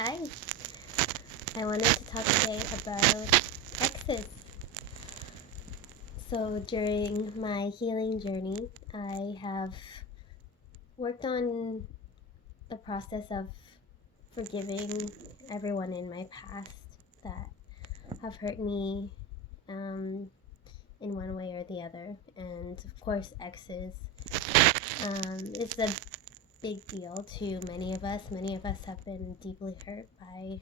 Hi, I wanted to talk today about exes. So, during my healing journey, I have worked on the process of forgiving everyone in my past that have hurt me in one way or the other. And of course, exes is a big deal to many of us. Many of us have been deeply hurt by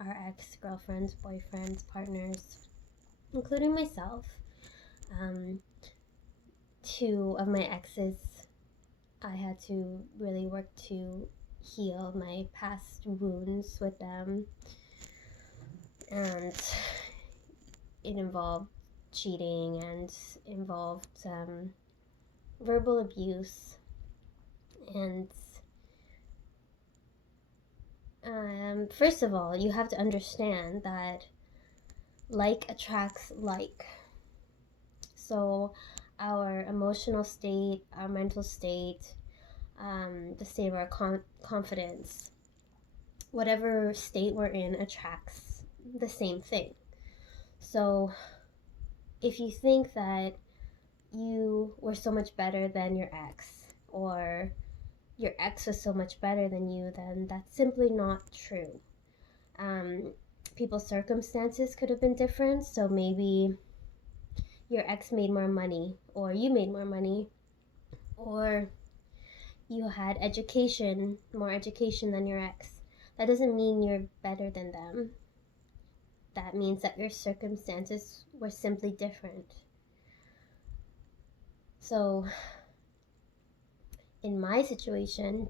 our ex-girlfriends, boyfriends, partners, including myself. Two of my exes, I had to really work to heal my past wounds with them, and it involved cheating and involved verbal abuse, and first of all, you have to understand that like attracts like. So our emotional state, our mental state, the state of our confidence, whatever state we're in attracts the same thing. So if you think that you were so much better than your ex, or your ex was so much better than you, then that's simply not true. People's circumstances could have been different, so maybe your ex made more money, or you made more money, or you had more education than your ex. That doesn't mean you're better than them. That means that your circumstances were simply different. So, in my situation,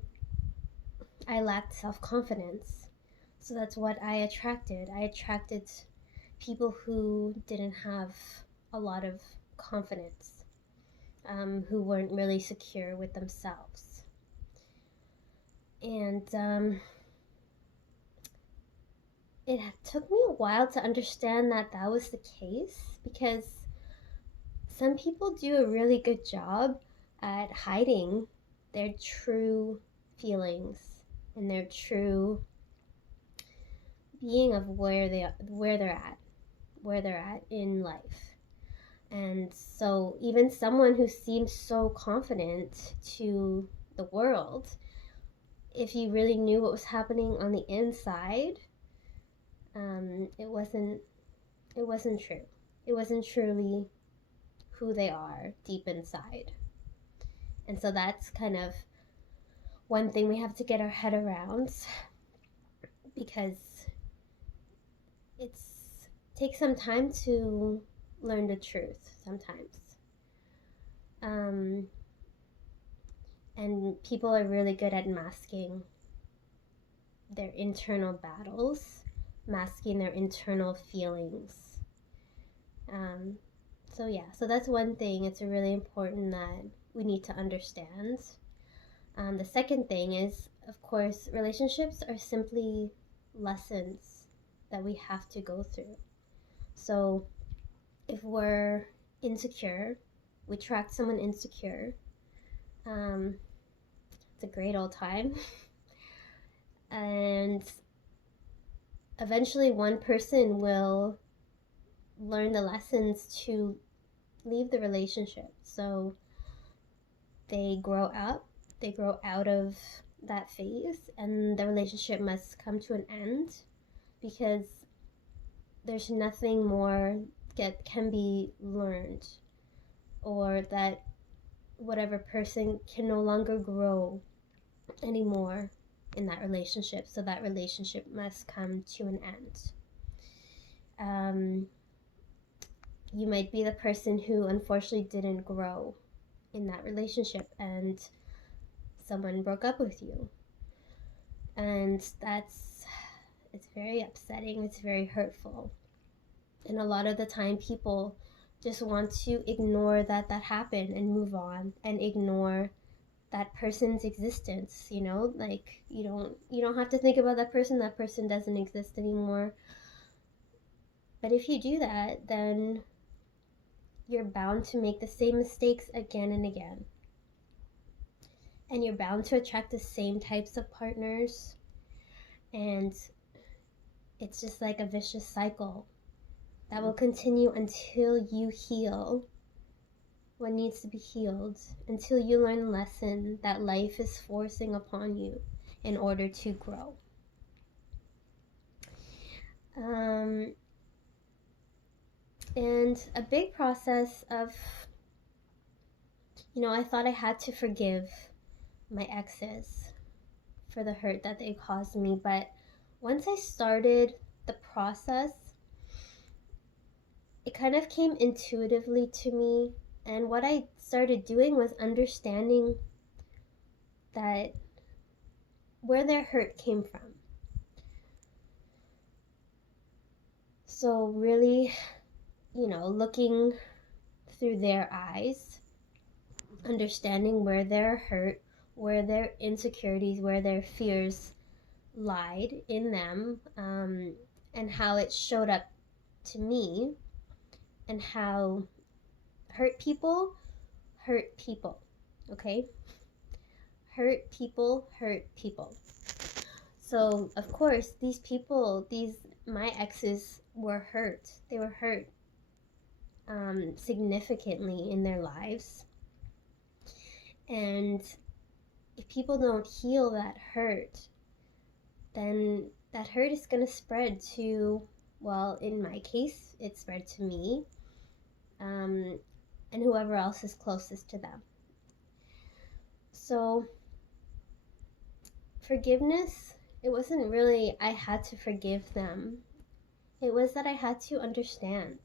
I lacked self-confidence. So that's what I attracted. I attracted people who didn't have a lot of confidence, who weren't really secure with themselves. And it took me a while to understand that that was the case, because some people do a really good job at hiding their true feelings and their true being of where they're at in life. And so even someone who seems so confident to the world, if you really knew what was happening on the inside, it wasn't true. It wasn't truly who they are deep inside. And so that's kind of one thing we have to get our head around, because it takes some time to learn the truth sometimes. And people are really good at masking their internal battles, masking their internal feelings. So that's one thing. It's really important that we need to understand. The second thing is, of course, relationships are simply lessons that we have to go through. So if we're insecure, we attract someone insecure, it's a great old time. And eventually one person will learn the lessons to leave the relationship. So they grow up, they grow out of that phase, and the relationship must come to an end, because there's nothing more that can be learned, or that whatever person can no longer grow anymore in that relationship. So that relationship must come to an end. You might be the person who unfortunately didn't grow in that relationship, and someone broke up with you, and it's very upsetting, it's very hurtful. And a lot of the time people just want to ignore that happened and move on, and ignore that person's existence, like you don't have to think about that person doesn't exist anymore. But if you do that, then you're bound to make the same mistakes again and again, and you're bound to attract the same types of partners, and it's just like a vicious cycle that will continue until you heal what needs to be healed, until you learn the lesson that life is forcing upon you in order to grow. And a big process of, I thought I had to forgive my exes for the hurt that they caused me, but once I started the process, it kind of came intuitively to me, and what I started doing was understanding that where their hurt came from. So really, looking through their eyes, understanding where their hurt, where their insecurities, where their fears lied in them, and how it showed up to me, and how hurt people, okay? Hurt people. So, of course, my exes were hurt. They were hurt significantly in their lives. And if people don't heal that hurt, then that hurt is going to spread to, well, in my case, it spread to me, and whoever else is closest to them. So, forgiveness, it wasn't really I had to forgive them. It was that I had to understand.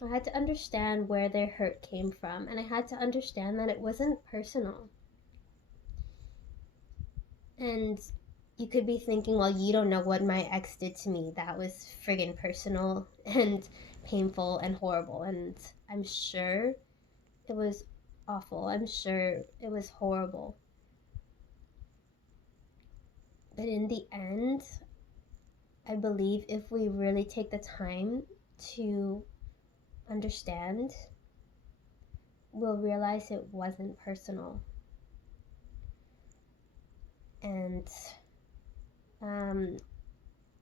I had to understand where their hurt came from, and I had to understand that it wasn't personal. And you could be thinking, well, you don't know what my ex did to me. That was friggin' personal and painful and horrible. And I'm sure it was awful. I'm sure it was horrible. But in the end, I believe if we really take the time to understand, we'll realize it wasn't personal. And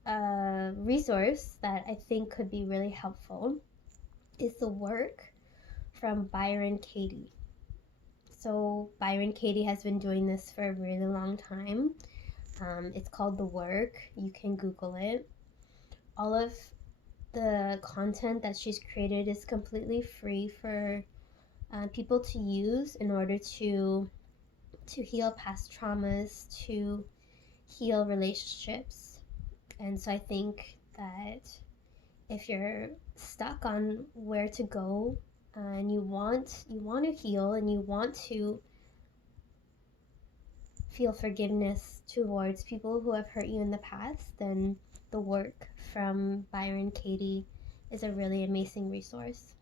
a resource that I think could be really helpful is the work from Byron Katie. So Byron Katie has been doing this for a really long time. It's called The Work. You can Google it. All of the content that she's created is completely free for people to use in order to heal past traumas, to heal relationships. And so I think that if you're stuck on where to go, and you want to heal, and you want to feel forgiveness towards people who have hurt you in the past, then the work from Byron Katie is a really amazing resource.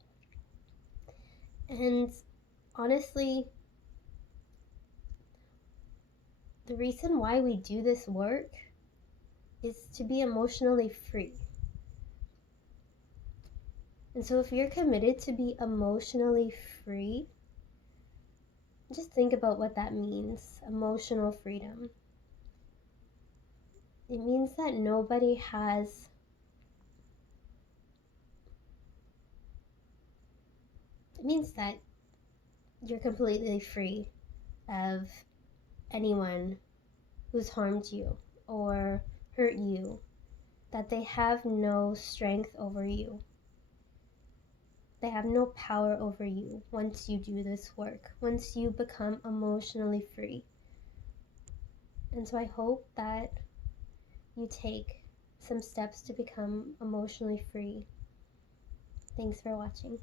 And honestly, the reason why we do this work is to be emotionally free. And so if you're committed to be emotionally free, just think about what that means, emotional freedom. It means that you're completely free of anyone who's harmed you or hurt you, that they have no strength over you. They have no power over you once you do this work, once you become emotionally free. And so I hope that you take some steps to become emotionally free. Thanks for watching.